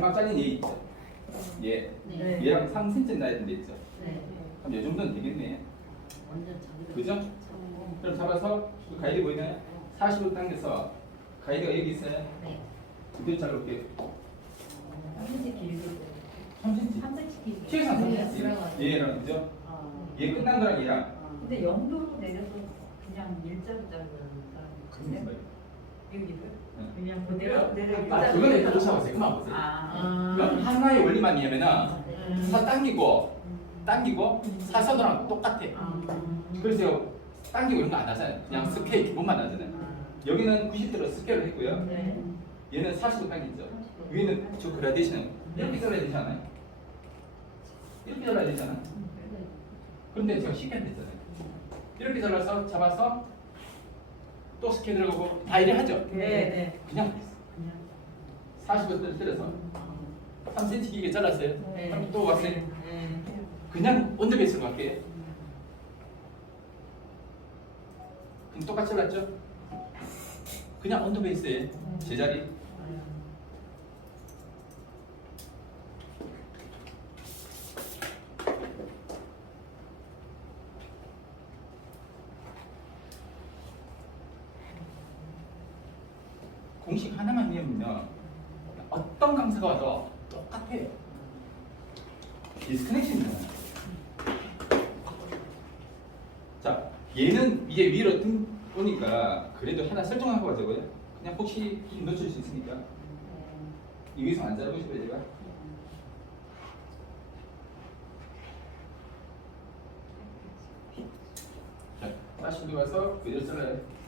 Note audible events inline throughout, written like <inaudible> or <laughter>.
그럼 얘랑 3cm 나야 된다 했죠. 네. 그럼 이 정도는 되겠네. 완전 그죠? 그럼 잡아서 그 가이드 보이나요? 40을 당겨서 가이드가 여기 있어요. 네. 그대로 잘라올게요. 한cm 길게. 3cm. 3cm 길게. 최소한 네, 3cm. 들어가요. 얘랑 그죠? 아. 얘 끝난 거랑 얘랑 근데 영도로 내려서 그냥 일자로 자르는 사람 무슨 말이에요? 네. 그냥 그대로 내려 아, 그거는 일단 놓쳐보세요. 그만 보세요. 아, 그럼 하나의 원리만 이해하면은 음. 사 당기고 당기고 사선으로랑 똑같아. 그래서 당기고 이런 거 안 하잖아요. 그냥 스케일 기본만 하잖아요. 여기는 90도로 스케일을 했고요. 네. 얘는 40도 당기죠. 위에는 저 그라데이션 이렇게 잘라야 되지 않아요? 이렇게 잘라야 되잖아. 그런데 제가 쉽게 안 됐잖아요. 이렇게 잘라서 잡아서 또 스케일 들어가고 다 이래 하죠. 네, 네. 그냥 그냥 40도 때려서 3cm 길게 잘랐어요. 네. 그럼 또 왔어요. 네. 그냥 언더베이스로 갈게요. 그럼 똑같이 잘랐죠? 그냥 언더베이스에 제자리 공식 하나만 이해하면 어떤 강사가 와도 똑같아요. 디스커넥션이잖아요. 자, 얘는 이제 위로 뜬 거니까 그래도 하나 설정하고 가자고요. 그냥 혹시 좀 놓칠 수 있으니까 여기서 안 자르고 싶어요 제가. 자, 다시 들어가서 그대로 잘라요.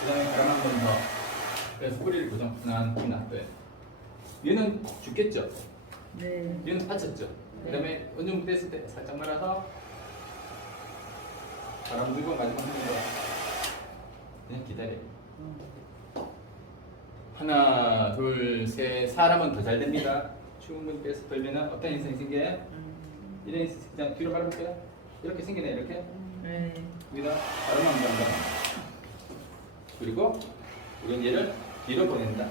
그 다음에 바람 한번 더. 그래서 뿌리를 고정, 난 놔둬요. 얘는 죽겠죠? 네. 얘는 다쳤죠? 그 다음에 어느 정도 됐을 때 살짝 말아서 바람 불고 마지막 한 번 더. 그냥 기다려요. 하나, 둘, 셋, 사람은 더 잘 됩니다. 충분히 빼서 돌면은 어떤 인생이 생겨요? 이런 인생 그냥 뒤로 바라볼게요. 이렇게 생기네, 이렇게. 네. 여기다 바람만 한번 그리고 우리는 얘를 뒤로 보낸다.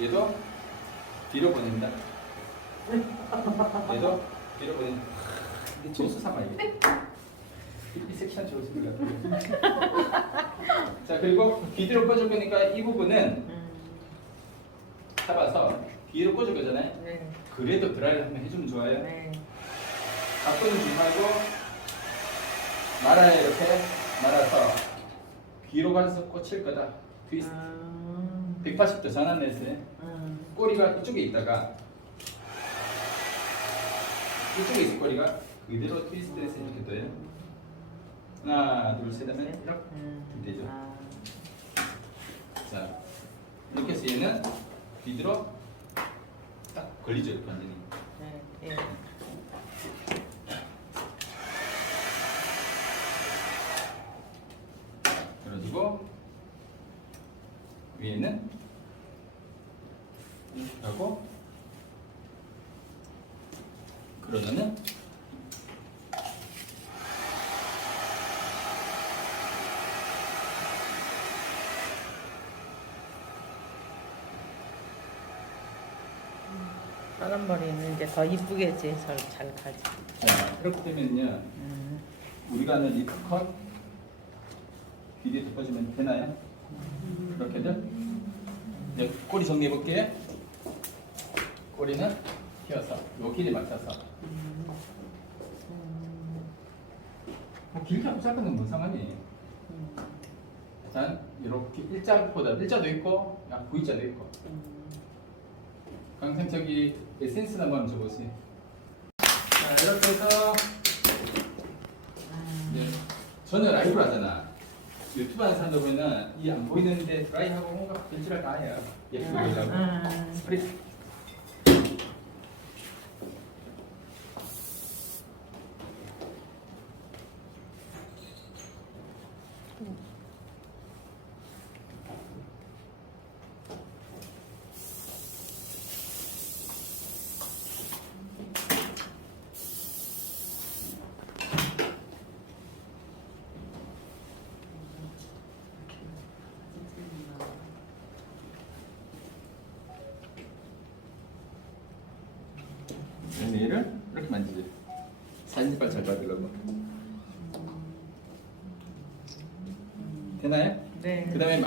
얘도 뒤로 보낸다. 얘도 뒤로 보낸다. 이게 조수 삼아 이게. 이 섹션 조수가. <laughs> 자 그리고 뒤로 꽂을 거니까 이 부분은 잡아서 뒤로 꽂을 거잖아요. 네. 그래도 드라이를 한번 해주면 좋아요. 네. 바꾸는 줄 말고 말아야 이렇게 말아서 뒤로 가서 꽂힐 거다. 트위스트. 아. 180도 전환 냈어요. 아. 꼬리가 이쪽에 있다가 이쪽에 있을 꼬리가 그대로 트위스트해서 이렇게 둬요. 하나, 둘, 셋 하면 이렇게 음. 되죠. 아. 자, 이렇게 해서 얘는 뒤로 딱 걸리죠, 완전히. 네. 예. 그래가지고 위에는 이렇게 하고 그러면은 파란 머리는 이제 더 이쁘게 잘, 잘 가지. 자, 그렇게 되면요 음. 우리가 하는 이컷 귀에 덮어주면 되나요? 그렇게들 이제 꼬리 정리해 볼게요 꼬리는 휘어서 요 길에 맞춰서 뭐 길게 하고 짧은 건뭔 상관이 자 이렇게 일자보다 일자도 있고 약 V자도 있고 강생 저기 에센스 한번 줘보세요 자 이렇게 해서 네. 저는 라이브로 하잖아. 유튜브 하는 사람들 보면은 이 안 보이는데 드라이하고 뭔가 변질을 다 해요. 예쁘게 보이려고. 아. 스프레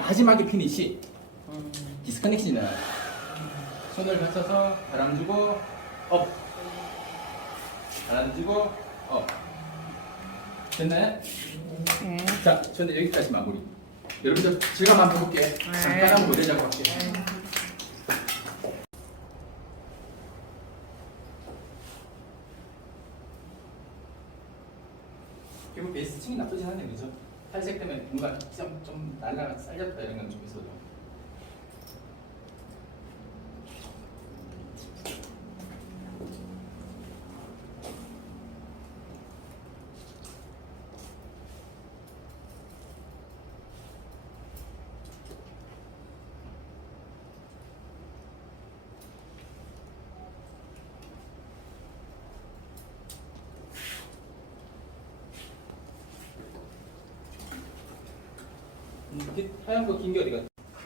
마지막에 피니시 음. 디스커넥션이 나요. 손을 받쳐서 바람 주고 업. 바람 주고 업. 됐나요? 네. 자, 저는 여기까지 마무리. 여러분들 제가 한번 해볼게. 잠깐 한번 모델 잡고 할게. 기본 베이스 층이 나쁘진 않네, 그죠? 탈색 때문에 뭔가 좀, 좀 날라가 쌓였다 이런 건 좀 있어도. 이렇게 하얀 거 긴 게 어디가?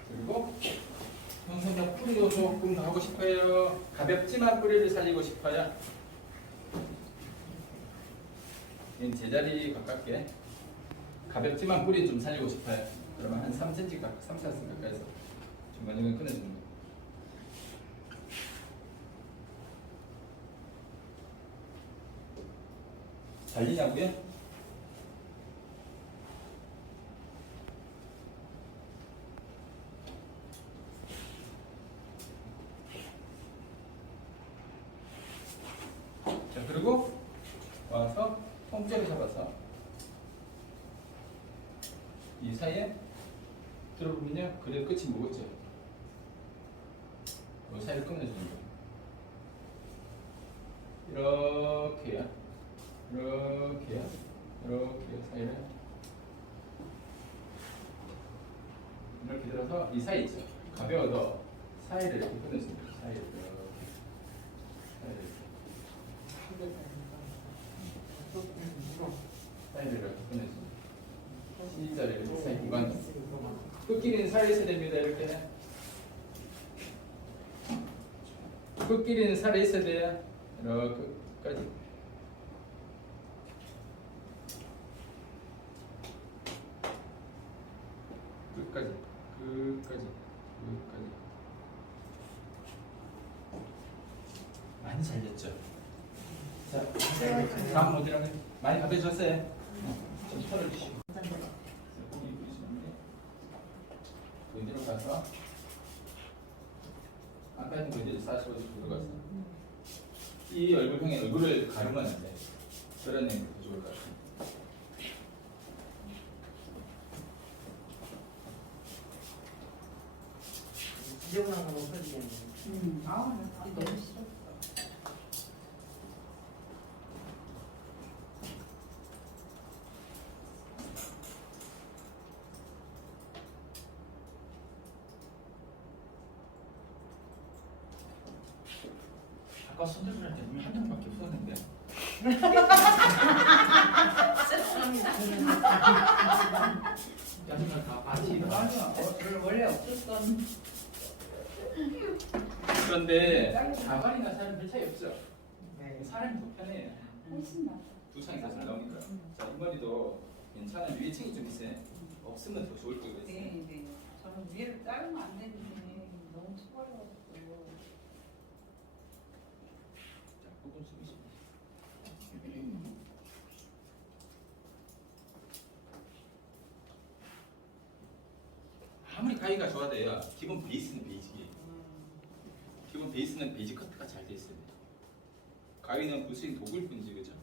그리고 형성자 뿌리도 조금 더 하고 싶어요. 가볍지만 뿌리를 살리고 싶어요. 제자리 가깝게 가볍지만 뿌리 좀 살리고 싶어요. 그러면 한 3cm 가 3, 4cm 가까이서 중간중간 끊어주는 거. 달리냐고요? 자 그리고 와서 통째로 잡아서 이 사이에 들어보면요 그래 끝이 뭐겠죠? 이 사이를 끊어주는 거예요. 이렇게요, 이렇게요, 이렇게요 사이를 이렇게 들어서 이 사이 있죠? 가벼워도 사이를 이렇게 끊어주는 거예요. 이렇게 사이를 이렇게. 사이를 이렇게 끊어주는 C자를 이렇게 사이 공간 끝끼리는 살이 있어야 됩니다 이렇게 끝끼리는 살이 있어야 돼요 이렇게 끝까지. 끝까지 끝까지 끝까지. 많이 잘렸죠? 자 다음 어디라고 많이 가벼워졌어요. 좀 털어주시고 의대로 가서 아까 했던 의대로 45도 들어가서 이 얼굴형의 얼굴을 돼. 그런 더 좋을 것 같아. 지저분한 거못 펴지겠네. 음. 아, 나 너무 싫어. 아까 손들을 때 보면 한 명밖에 없었는데. 다 빠지. 아니야. 어, 별 원래 없었던. 그런데 자갈이나 살은 별 차이 없죠. 네. 사람이 더 편해요. 훨씬 나. 두 창이 다잘 나오니까. 자, 이 머리도 괜찮은 위에 층이 좀 있어요. 없으면 더 좋을 거예요. 네, 네. 저는 위를 자르면 안 되는데 너무 초벌해가지고. 자, 부분 숨기시. 가위가 좋아도요. 기본 베이스는 베이직이에요. 기본 베이스는 베이직 커트가 잘 돼 있어요. 가위는 부수인 도구일 뿐이지, 그죠?